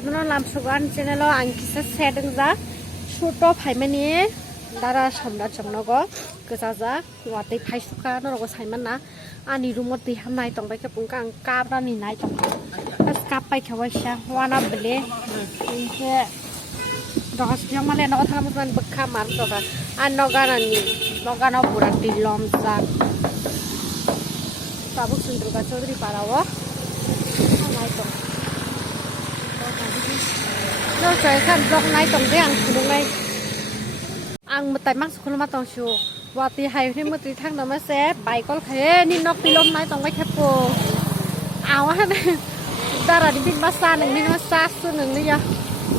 जतन लामसुगान चैनल आं किसे सेदों जा छोटो फाइमानि दारा सम्राट जमनगो गोजाजा वातै फाइसुका नरगो साइमान ना आनि रुमो दैहाम नाय तंबाय खेपुंका आं काब्रानि नाय तंग बस कापाय खेवाइसा वाना बले इनसे दस बियां माले नगो थालामुन बखा मार तगा आन नगाना बुरा दिलम जा बाबु सुंदरगा चौधरी पारावो नाय तंग nó trời khăn dọc này tổng cái ăn cũng này ăn một tay mắc xuống mà tổng số và thì hay thêm một tí thằng đó mà sẽ bài có thế nên nó phi lông này tổng cái khép cô áo á này ta là đi pin massage này đi massage xuống này đi à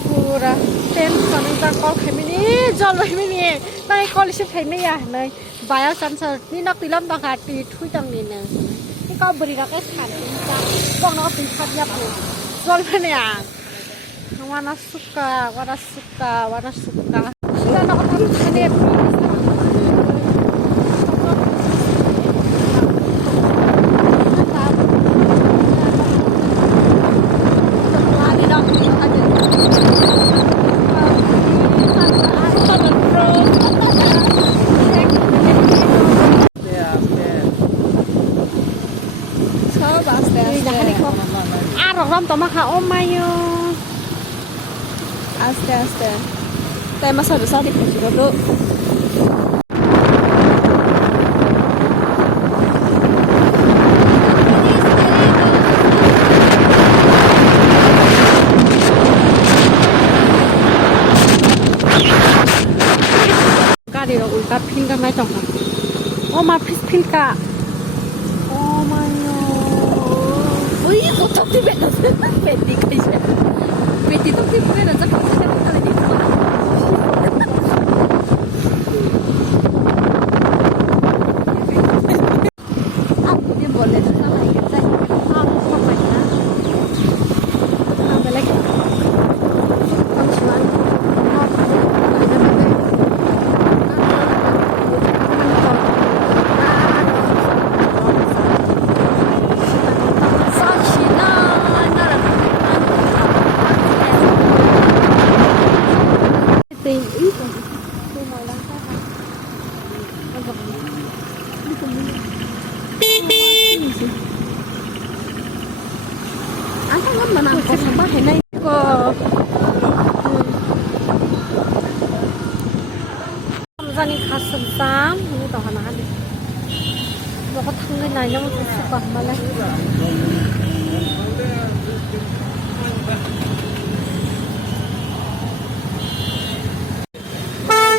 pura tên còn ta có cái mini cho rồi mini tay có lịch sử này à này bài áo sẵn sàng nên nó phi lông tao hạt thì thui trong này nè cái có bự ra cái sản phẩm ta con nó phi phát nhập rồi rồi này à warna suka sudah nak tahu ni ram toma ha omayo aste tay masa besar di kursi dulu kali lo ulta pin ka mai tong oh ma pin ka oh my god oi ko chatti beta peti kaise peti to pin na chak Zani khasam sam ini toh anak adik. Bapak tangga nanya mau suka malah.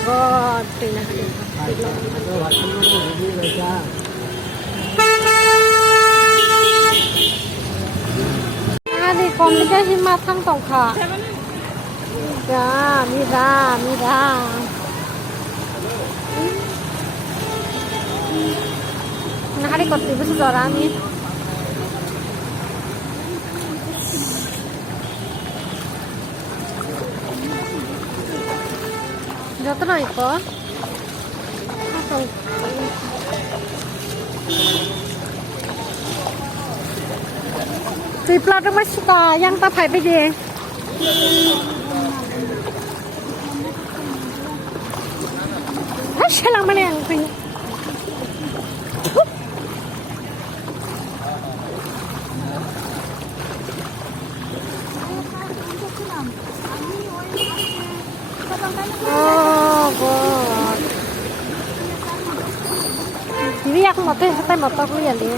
God, tinggal adik. Adik komunikasi matang toh kak. Ya, mira. Nah, hari kau tiba seorang ni. Jatuh naik kok. Si plat itu masih suka yang tak hai pergi. Sialang mana yang pergi? Oh God. Ini aku mau teh, saya mau tahu ya ni.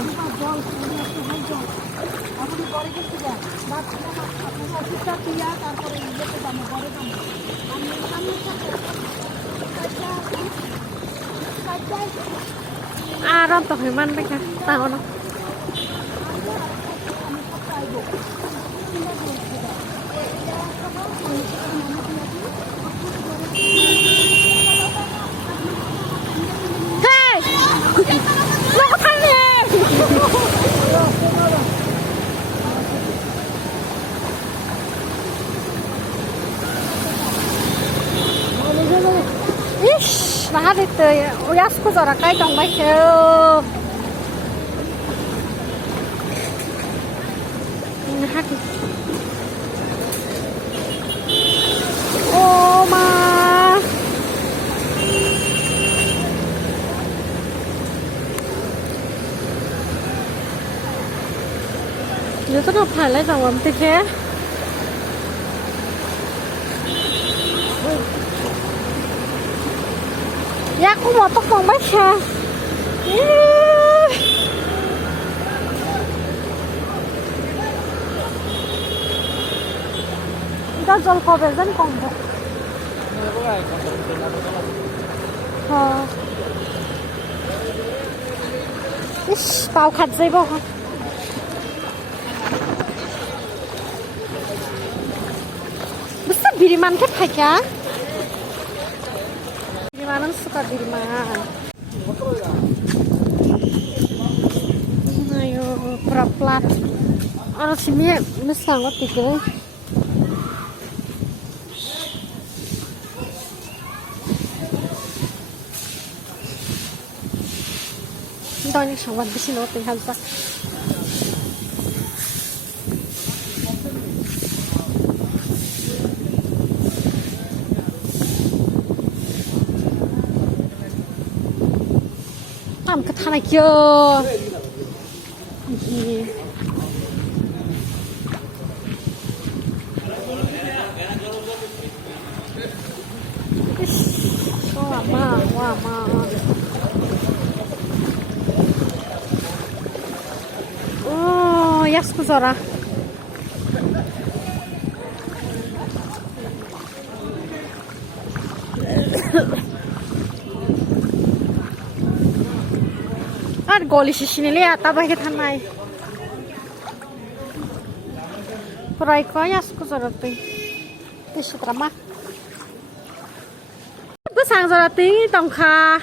Ram toh himan mereka tahu no. Hey, lo apa ni? Ish, mahal itu. Uyas ku zara kai tong mai kêu. Hati. Nếu tôi học phải lấy dòng ấm thì thế. Dạ cũng một tóc vòng bách ha. Đã dồn có vẻ dân còn vậy. 이씨, 마우 같이 입어. 무슨 비리만 캡하냐? 비리만은 수가 비리만. 아유, 프라플라. 아, 심해, 무슨 거 되게. Đôi những sản vật bị xin lỗi tình hình vậy. Làm cái thằng này chưa? Wow, jasku zora. Ar goli shishinili ata bagi thanai. Prai ko jasku zora tu. Tishrama. Tu sang zora tu tong kha.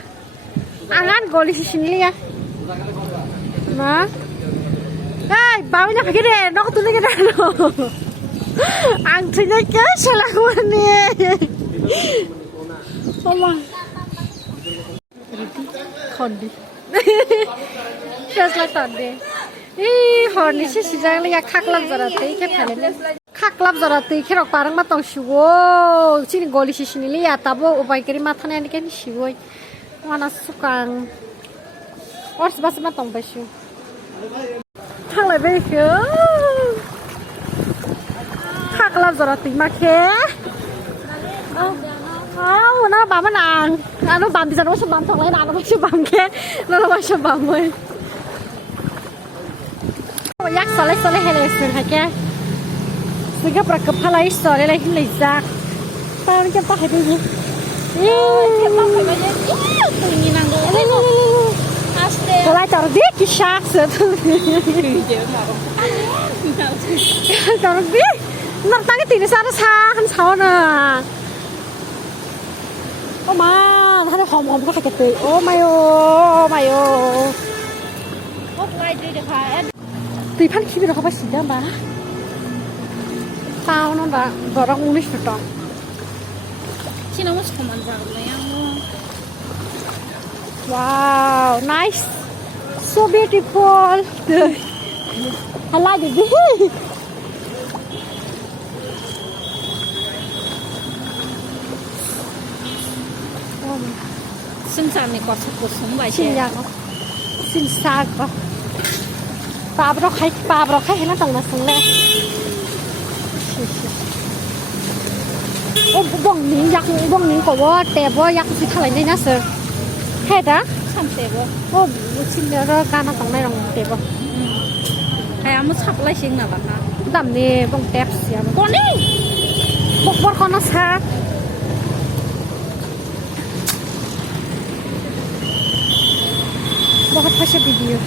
Angan goli shishinili ya. Na. Hey, bao nhiêu cái này nó có tôi cái này rồi. Ăn thì nó chết sao lại quên nè. Không mà. Còn đi. Just like that đi. Ý, hồi ní xí giang lấy khắc lắm rồi tí cái phải lên. Khắc lắm rồi tí khi đọc parang mà tông xíu. Chỉ nên goli xí xí ní à tabo ubai cái mà thằng này cái xíu. Mà nó sukang. Or sebab mà tông bay xíu. Thằng lại về kìa. Khắc làm rồi tí mà kìa. Nó bám anh nàng. Nó bám thì sao nó sẽ bám thằng lấy nàng nó sẽ bám kìa. Nó sẽ bám rồi. Yak sổ lấy hay lấy sườn hả kìa. Mình gặp cặp hà lấy sổ lấy lấy giặc. Tao nó cho tao hay đi gì. Tôi lại tao biết cái xác rồi. Tao biết. Nó tăng cái tiền sao nó xa hắn sao nè. Ô mà, hắn nó hòm có cái từ. Ô mày ô, mày ô. Tùy phát khi nó không phải xí đâu mà. Tao nó đã gọi ra English rồi đó. Chị nó mất không ăn rau này không? Wow, nice. So beautiful. I like it. Sinh sản này có sự cuộc sống bài Xin trẻ. nhạc không? Xin xa có. Bà bà khai nó tầng là sống lẹ. Ô, bông nín của bố tẹp bố yak thì thay lại nhá sir. Hết á? Không tệ bố. Ô, xin nhớ ra ca nó tầng này lòng tẹp bố. Hay mất sắp lấy xin nào bà ta. Đầm nè bông tẹp xìa bố. Con đi. Bông con nó xa. Bông hát phát xe video.